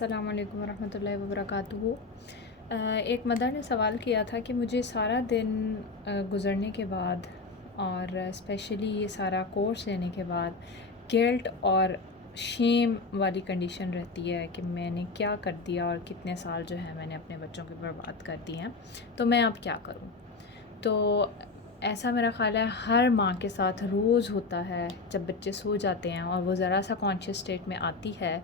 अस्सलाम वालेकुम वरहमतुल्लाहि वबरकातुहू। एक मदर ने सवाल किया था कि मुझे सारा दिन गुज़रने के बाद और स्पेशली ये सारा कोर्स लेने के बाद गिल्ट और शेम वाली कंडीशन रहती है कि मैंने क्या कर दिया और कितने साल जो है मैंने अपने बच्चों की बर्बाद कर दिए हैं, तो मैं अब क्या करूँ। तो ऐसा मेरा ख़्याल है हर माँ के साथ रोज़ होता है। जब बच्चे सो जाते हैं और वो ज़रा सा कॉन्शियस स्टेट में आती है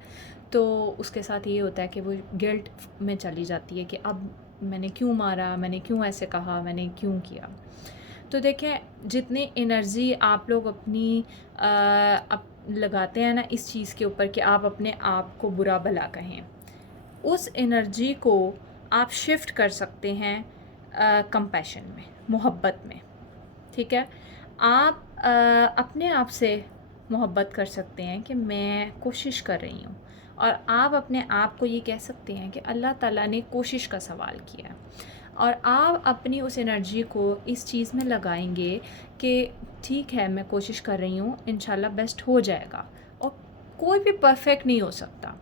तो उसके साथ ये होता है कि वो गिल्ट में चली जाती है कि अब मैंने क्यों मारा, मैंने क्यों ऐसे कहा, मैंने क्यों किया। तो देखें, जितनी एनर्जी आप लोग अपनी लगाते हैं ना इस चीज़ के ऊपर कि आप अपने आप को बुरा भला कहें, उस एनर्जी को आप शिफ्ट कर सकते हैं कंपैशन में, मोहब्बत में। ठीक है, आप अपने आप से मोहब्बत कर सकते हैं कि मैं कोशिश कर रही हूँ, और आप अपने आप को ये कह सकते हैं कि अल्लाह ताला ने कोशिश का सवाल किया है, और आप अपनी उस एनर्जी को इस चीज़ में लगाएंगे कि ठीक है, मैं कोशिश कर रही हूँ, इंशाल्लाह बेस्ट हो जाएगा। और कोई भी परफेक्ट नहीं हो सकता,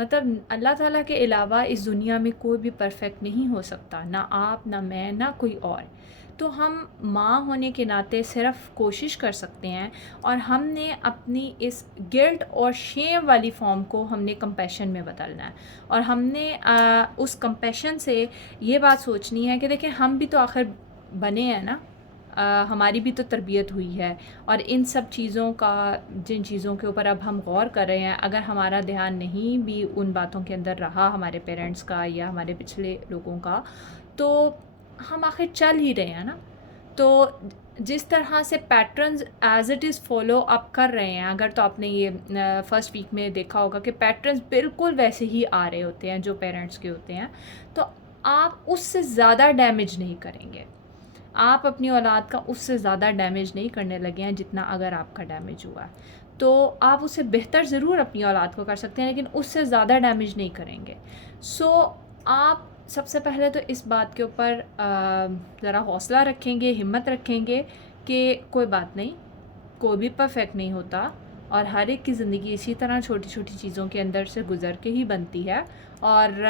मतलब अल्लाह ताला के अलावा इस दुनिया में कोई भी परफेक्ट नहीं हो सकता, ना आप, ना मैं, ना कोई और। तो हम माँ होने के नाते सिर्फ़ कोशिश कर सकते हैं, और हमने अपनी इस गिल्ट और शेम वाली फ़ॉर्म को हमने कंपैशन में बदलना है। और हमने उस कंपैशन से ये बात सोचनी है कि देखिए, हम भी तो आखिर बने हैं ना, हमारी भी तो तरबियत हुई है, और इन सब चीज़ों का, जिन चीज़ों के ऊपर अब हम गौर कर रहे हैं, अगर हमारा ध्यान नहीं भी उन बातों के अंदर रहा, हमारे पेरेंट्स का या हमारे पिछले लोगों का, तो हम आखिर चल ही रहे हैं ना। तो जिस तरह से patterns as it is follow up कर रहे हैं, अगर तो आपने ये फर्स्ट वीक में देखा होगा कि पैटर्न्स बिल्कुल वैसे ही आ रहे होते हैं जो पेरेंट्स के होते हैं, तो आप उससे ज़्यादा डैमेज नहीं करेंगे। आप अपनी औलाद का उससे ज़्यादा डैमेज नहीं करने लगे हैं जितना अगर आपका डैमेज हुआ है। तो आप उससे बेहतर ज़रूर अपनी औलाद को कर सकते हैं, लेकिन उससे ज़्यादा डैमेज नहीं करेंगे। सो आप सबसे पहले तो इस बात के ऊपर ज़रा हौसला रखेंगे, हिम्मत रखेंगे कि कोई बात नहीं, कोई भी परफेक्ट नहीं होता, और हर एक की ज़िंदगी इसी तरह छोटी छोटी चीज़ों के अंदर से गुज़र के ही बनती है। और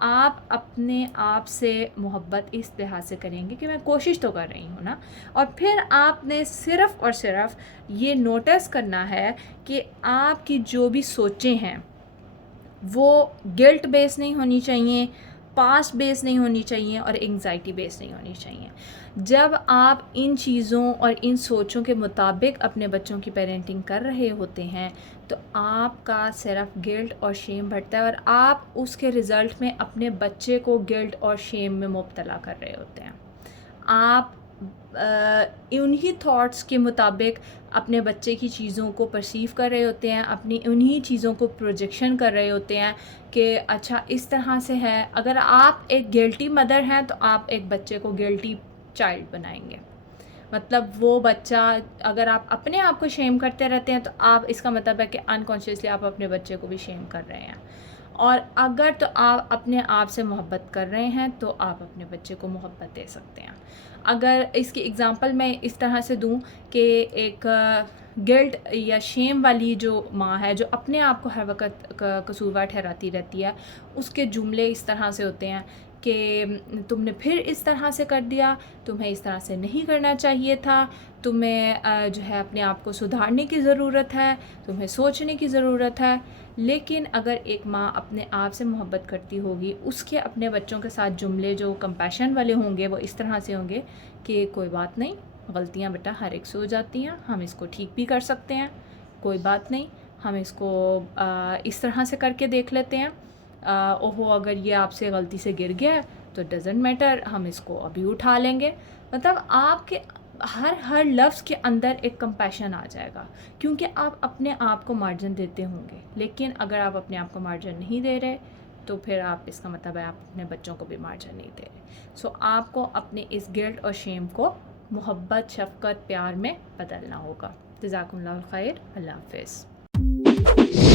आप अपने आप से मोहब्बत इस लिहाज से करेंगे कि मैं कोशिश तो कर रही हूँ ना। और फिर आपने सिर्फ़ और सिर्फ ये नोटिस करना है कि आपकी जो भी सोचें हैं वो गिल्ट बेस नहीं होनी चाहिए, पास्ट बेस नहीं होनी चाहिए, और एंग्जाइटी बेस नहीं होनी चाहिए। जब आप इन चीज़ों और इन सोचों के मुताबिक अपने बच्चों की पेरेंटिंग कर रहे होते हैं, तो आपका सिर्फ गिल्ट और शेम बढ़ता है, और आप उसके रिज़ल्ट में अपने बच्चे को गिल्ट और शेम में मुब्तला कर रहे होते हैं। आप उन्हीं थॉट्स के मुताबिक अपने बच्चे की चीज़ों को परसीव कर रहे होते हैं, अपनी उन्हीं चीज़ों को प्रोजेक्शन कर रहे होते हैं कि अच्छा इस तरह से है। अगर आप एक गिल्टी मदर हैं तो आप एक बच्चे को गिल्टी चाइल्ड बनाएंगे। मतलब वो बच्चा, अगर आप अपने आप को शेम करते रहते हैं तो आप, इसका मतलब है कि अनकॉन्शियसली आप अपने बच्चे को भी शेम कर रहे हैं। और अगर तो आप अपने आप से मोहब्बत कर रहे हैं तो आप अपने बच्चे को मोहब्बत दे सकते हैं। अगर इसकी एग्ज़ाम्पल मैं इस तरह से दूं कि एक गिल्ट या शेम वाली जो माँ है, जो अपने आप को हर वक्त कसूरवार ठहराती रहती है, उसके जुमले इस तरह से होते हैं कि तुमने फिर इस तरह से कर दिया, तुम्हें इस तरह से नहीं करना चाहिए था, तुम्हें जो है अपने आप को सुधारने की ज़रूरत है, तुम्हें सोचने की ज़रूरत है। लेकिन अगर एक माँ अपने आप से मोहब्बत करती होगी, उसके अपने बच्चों के साथ जुमले जो कंपैशन वाले होंगे वो इस तरह से होंगे कि कोई बात नहीं, गलतियाँ बेटा हर एक से हो जाती हैं, हम इसको ठीक भी कर सकते हैं, कोई बात नहीं, हम इसको इस तरह से करके देख लेते हैं। ओहो, अगर ये आपसे गलती से गिर गया है तो डज़न्ट मैटर, हम इसको अभी उठा लेंगे। मतलब आपके हर लफ्ज़ के अंदर एक कंपैशन आ जाएगा, क्योंकि आप अपने आप को मार्जिन देते होंगे। लेकिन अगर आप अपने आप को मार्जिन नहीं दे रहे तो फिर आप, इसका मतलब है आप अपने बच्चों को भी मार्जिन नहीं दे रहे। सो आपको अपने इस गिल्ट और शेम को मोहब्बत, शफ़क़त, प्यार में बदलना होगा। जज़ाकुमुल्लाह खैर। अल्लाह हाफ़िज़।